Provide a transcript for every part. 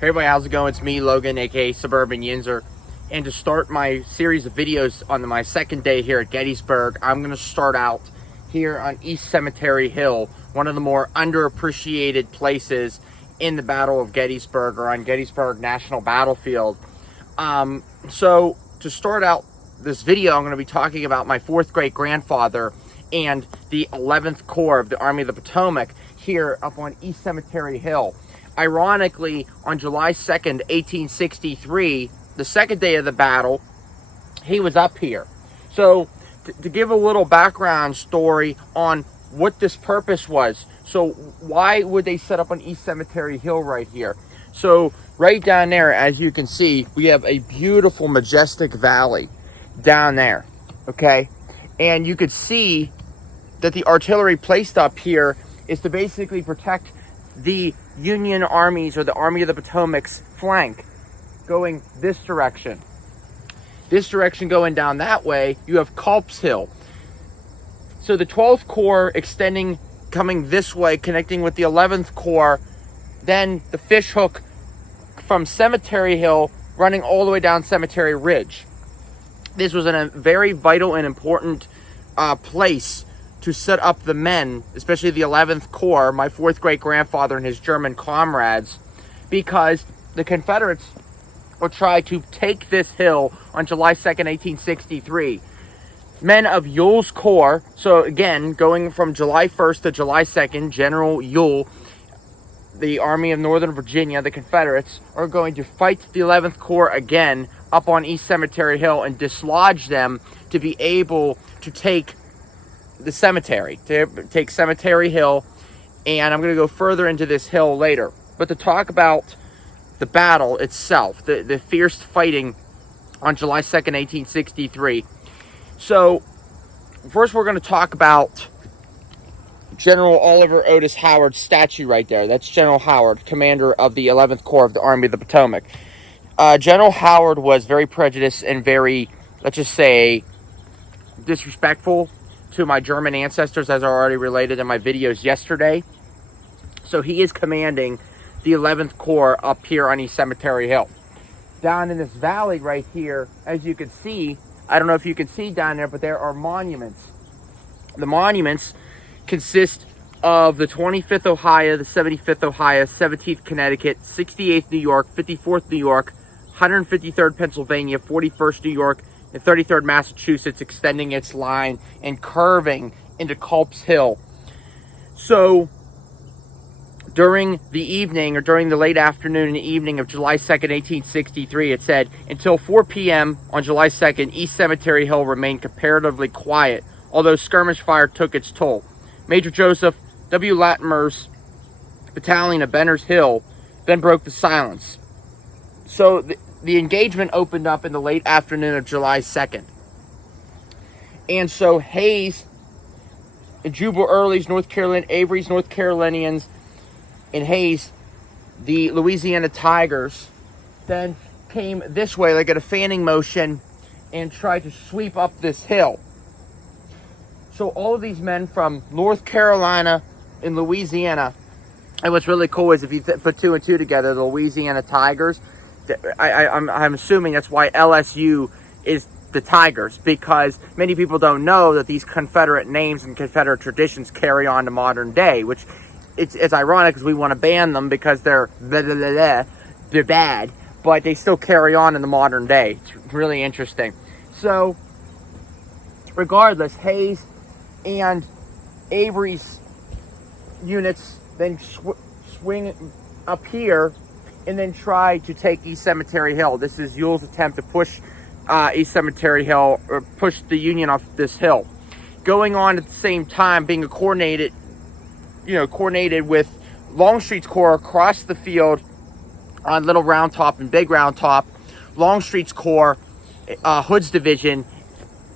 Hey everybody, how's it going? It's me, Logan, aka Suburban Yinzer. And to start my series of videos on my second day here at Gettysburg, I'm going to start out here on East Cemetery Hill, one of the more underappreciated places in the Battle of Gettysburg, or on Gettysburg National Battlefield. So to start out this video, I'm going to be talking about my fourth great grandfather and the 11th Corps of the Army of the Potomac here up on East Cemetery Hill. Ironically, on July 2nd, 1863, the second day of the battle, he was up here. So, to give a little background story on what this purpose was. So, why would they set up on East Cemetery Hill right here? So, right down there, as you can see, we have a beautiful, majestic valley down there, okay? And you could see that the artillery placed up here is to basically protect the Union armies, or the Army of the Potomac's flank, going this direction. This direction going down that way, you have Culp's Hill. So the 12th Corps extending, coming this way, connecting with the 11th Corps, then the fishhook from Cemetery Hill running all the way down Cemetery Ridge. This was a very vital and important place to set up the men, especially the 11th Corps, my fourth great grandfather and his German comrades, because the Confederates would try to take this hill on July 2nd, 1863. Men of Ewell's Corps, so again, going from July 1st to July 2nd, General Ewell, the Army of Northern Virginia, the Confederates, are going to fight the 11th Corps again up on East Cemetery Hill and dislodge them to be able to take the cemetery, to take Cemetery Hill. And I'm going to go further into this hill later. But to talk about the battle itself, the fierce fighting on July 2nd, 1863. So, first we're going to talk about General Oliver Otis Howard's statue right there. That's General Howard, commander of the 11th Corps of the Army of the Potomac. General Howard was very prejudiced and very, let's just say, disrespectful to my German ancestors, as I already related in my videos yesterday. So he is commanding the 11th Corps up here on East Cemetery Hill. Down in this valley right here, as you can see, I don't know if you can see down there, but there are monuments. The monuments consist of the 25th Ohio, the 75th Ohio, 17th Connecticut, 68th New York, 54th New York, 153rd Pennsylvania, 41st New York, and 33rd Massachusetts, extending its line and curving into Culp's Hill. So, during the evening, or during the late afternoon and evening of July 2nd, 1863, it said, until 4 p.m. on July 2nd, East Cemetery Hill remained comparatively quiet, although skirmish fire took its toll. Major Joseph W. Latimer's battalion of Benner's Hill then broke the silence. So, the engagement opened up in the late afternoon of July 2nd. And so Hayes and Jubal Early's North Carolina, Avery's North Carolinians, and Hayes, the Louisiana Tigers, then came this way like at a fanning motion and tried to sweep up this hill. So all of these men from North Carolina and Louisiana, and what's really cool is if you put two and two together, the Louisiana Tigers, I'm assuming that's why LSU is the Tigers, because many people don't know that these Confederate names and Confederate traditions carry on to modern day, which it's ironic because we want to ban them because they're blah, blah, blah, blah, they're bad, but they still carry on in the modern day. It's really interesting. So, regardless, Hayes and Avery's units then swing up here and then try to take East Cemetery Hill. This is Ewell's attempt to push East Cemetery Hill, or push the Union off this hill. Going on at the same time, being coordinated with Longstreet's Corps across the field on Little Round Top and Big Round Top. Longstreet's Corps, Hood's division,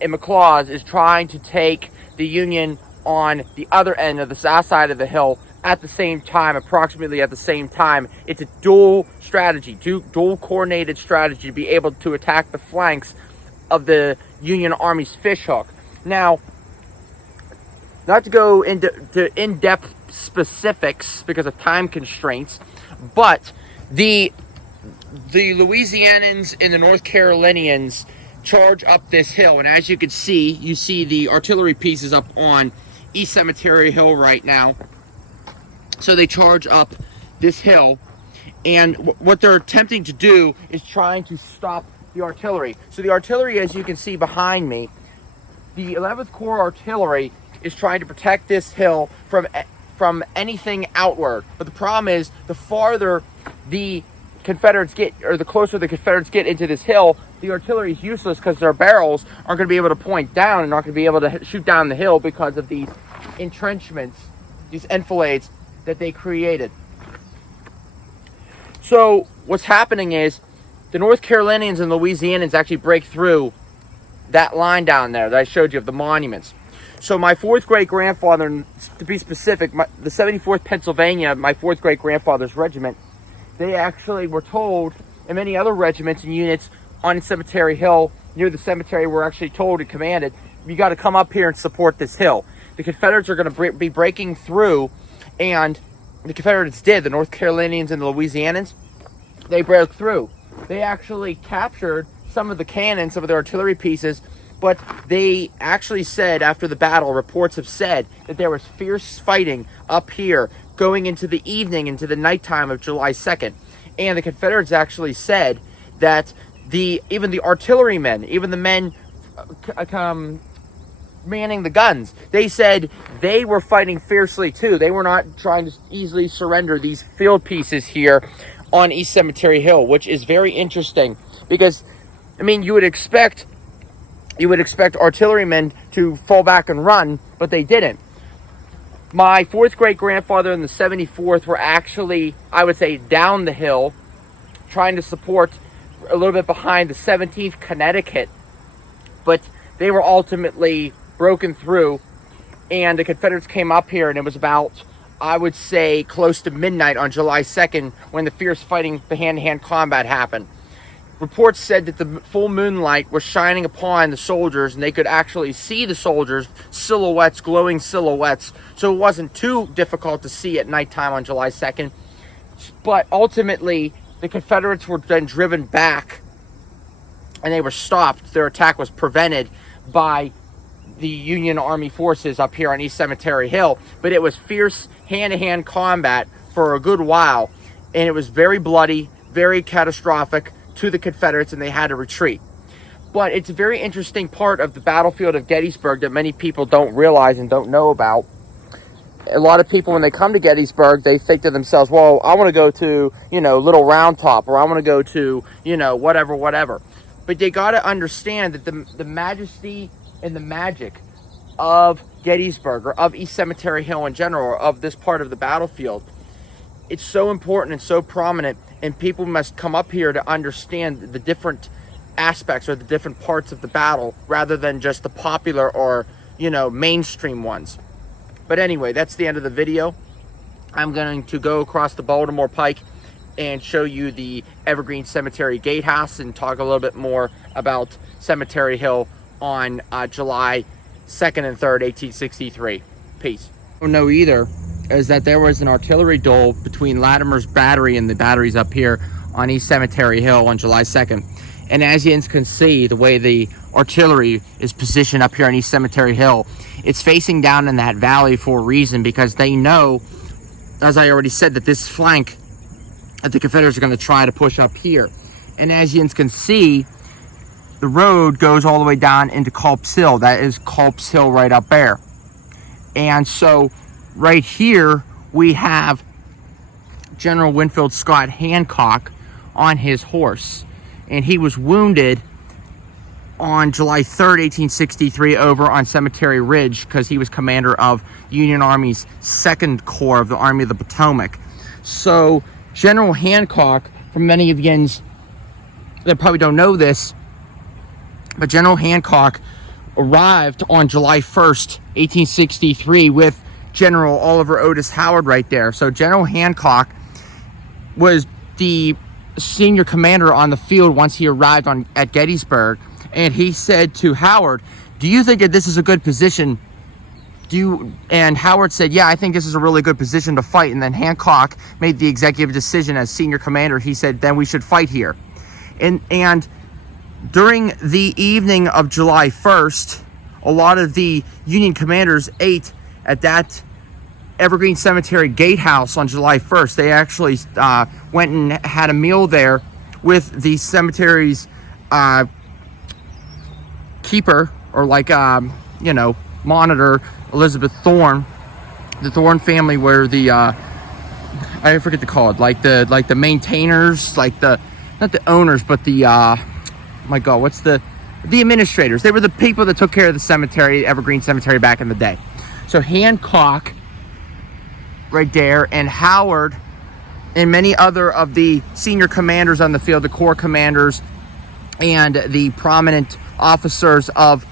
and McLaws is trying to take the Union on the other end of the south side of the hill at the same time, approximately at the same time. It's a dual strategy, dual coordinated strategy to be able to attack the flanks of the Union Army's fishhook. Now, not to go into in-depth specifics because of time constraints, but the the Louisianans and the North Carolinians charge up this hill, and as you can see, you see the artillery pieces up on East Cemetery Hill right now. So they charge up this hill, and what they're attempting to do is trying to stop the artillery. So the artillery, as you can see behind me, the 11th Corps Artillery is trying to protect this hill from anything outward. But the problem is, the farther the Confederates get, or the closer the Confederates get into this hill, the artillery is useless because their barrels aren't going to be able to point down and not going to be able to shoot down the hill because of these entrenchments, these enfilades that they created. So what's happening is the North Carolinians and Louisianans actually break through that line down there that I showed you of the monuments. So my fourth great grandfather, to be specific, the 74th Pennsylvania, my fourth great grandfather's regiment, they actually were told, and many other regiments and units on Cemetery Hill near the cemetery were actually told and commanded, you got to come up here and support this hill. The Confederates are going to be breaking through, and the Confederates did. The North Carolinians and the Louisianans, they broke through. They actually captured some of the cannons, some of their artillery pieces, but they actually said after the battle, reports have said that there was fierce fighting up here going into the evening, into the nighttime of July 2nd. And the Confederates actually said that even the artillerymen, even the men manning the guns, they said they were fighting fiercely too. They were not trying to easily surrender these field pieces here on East Cemetery Hill, which is very interesting because, I mean, you would expect artillerymen to fall back and run, but they didn't. My fourth great grandfather and the 74th were actually, I would say, down the hill, trying to support a little bit behind the 17th Connecticut, but they were ultimately broken through, and the Confederates came up here, and it was about, I would say, close to midnight on July 2nd when the fierce fighting, the hand-to-hand combat happened. Reports said that the full moonlight was shining upon the soldiers, and they could actually see the soldiers' silhouettes, glowing silhouettes, so it wasn't too difficult to see at nighttime on July 2nd. But ultimately, the Confederates were then driven back, and they were stopped. Their attack was prevented by the Union Army forces up here on East Cemetery Hill, but it was fierce hand-to-hand combat for a good while, and it was very bloody, very catastrophic to the Confederates, and they had to retreat. But it's a very interesting part of the battlefield of Gettysburg that many people don't realize and don't know about. A lot of people, when they come to Gettysburg, they think to themselves, well, I want to go to, Little Round Top, or I want to go to, whatever. But they got to understand that the majesty and the magic of Gettysburg, or of East Cemetery Hill in general, or of this part of the battlefield, it's so important and so prominent, and people must come up here to understand the different aspects or the different parts of the battle rather than just the popular or, mainstream ones. But anyway, that's the end of the video. I'm going to go across the Baltimore Pike and show you the Evergreen Cemetery Gatehouse and talk a little bit more about Cemetery Hill on July 2nd and 3rd, 1863. Peace. I don't know either is that there was an artillery duel between Latimer's battery and the batteries up here on East Cemetery Hill on July 2nd. And as you can see, the way the artillery is positioned up here on East Cemetery Hill, it's facing down in that valley for a reason, because they know, as I already said, that this flank that the Confederates are going to try to push up here. And as you can see, the road goes all the way down into Culp's Hill. That is Culp's Hill right up there. And so right here we have General Winfield Scott Hancock on his horse, and he was wounded on July 3rd, 1863 over on Cemetery Ridge because he was commander of Union Army's 2nd Corps of the Army of the Potomac. So General Hancock, for many of yins that probably don't know this, but General Hancock arrived on July 1st, 1863 with General Oliver Otis Howard right there. So General Hancock was the senior commander on the field once he arrived at Gettysburg, and he said to Howard, do you think that this is a good position And Howard said, yeah, I think this is a really good position to fight. And then Hancock made the executive decision as senior commander. He said, then we should fight here. And during the evening of July 1st, a lot of the Union commanders ate at that Evergreen Cemetery gatehouse on July 1st. They actually went and had a meal there with the cemetery's keeper, or like, you know, monitor, Elizabeth Thorne. The Thorne family were the, I forget to call it, like the maintainers, like the, not the owners, but the, my God, what's the administrators. They were the people that took care of the cemetery, Evergreen Cemetery, back in the day. So Hancock, right there, and Howard, and many other of the senior commanders on the field, the corps commanders, and the prominent officers of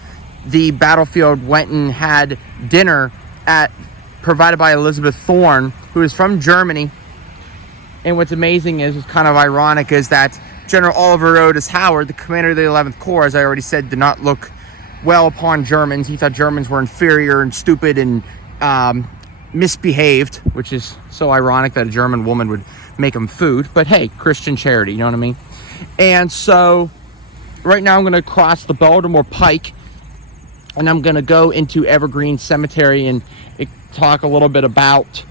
the battlefield went and had dinner provided by Elizabeth Thorne, who is from Germany. And what's amazing is, kind of ironic, is that General Oliver Otis Howard, the commander of the 11th Corps, as I already said, did not look well upon Germans. He thought Germans were inferior and stupid and misbehaved, which is so ironic that a German woman would make him food. But hey, Christian charity, you know what I mean? And so right now I'm going to cross the Baltimore Pike, and I'm going to go into Evergreen Cemetery and talk a little bit about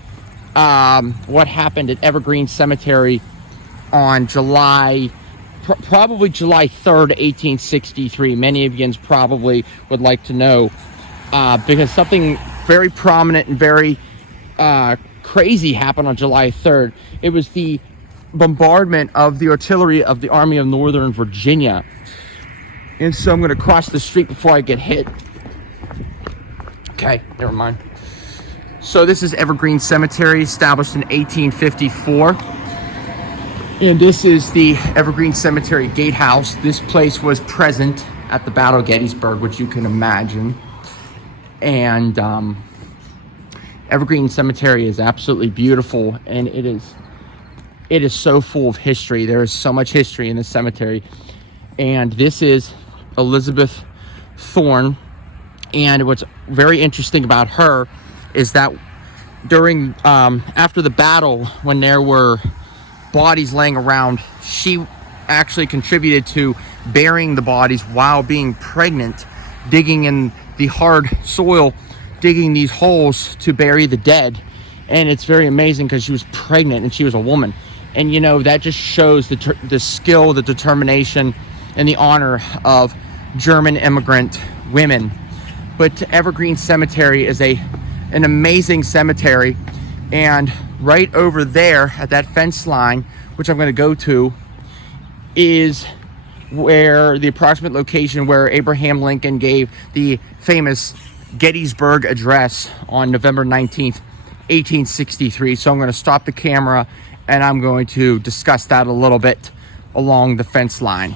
what happened at Evergreen Cemetery on probably July 3rd, 1863. Many of you probably would like to know, because something very prominent and very crazy happened on July 3rd. It was the bombardment of the artillery of the Army of Northern Virginia. And so I'm going to cross the street before I get hit. Okay, never mind. So this is Evergreen Cemetery, established in 1854. And this is the Evergreen Cemetery gatehouse. This place was present at the Battle of Gettysburg, which you can imagine. And Evergreen Cemetery is absolutely beautiful, and it is so full of history. There is so much history in this cemetery. And this is Elizabeth Thorne. And what's very interesting about her is that during after the battle, when there were bodies laying around, she actually contributed to burying the bodies while being pregnant, digging in the hard soil, digging these holes to bury the dead. And it's very amazing because she was pregnant and she was a woman. And you know, that just shows the skill, the determination, and the honor of German immigrant women. But Evergreen Cemetery is an amazing cemetery, and right over there at that fence line, which I'm going to go to, is where the approximate location where Abraham Lincoln gave the famous Gettysburg Address on November 19th, 1863. So I'm going to stop the camera and I'm going to discuss that a little bit along the fence line.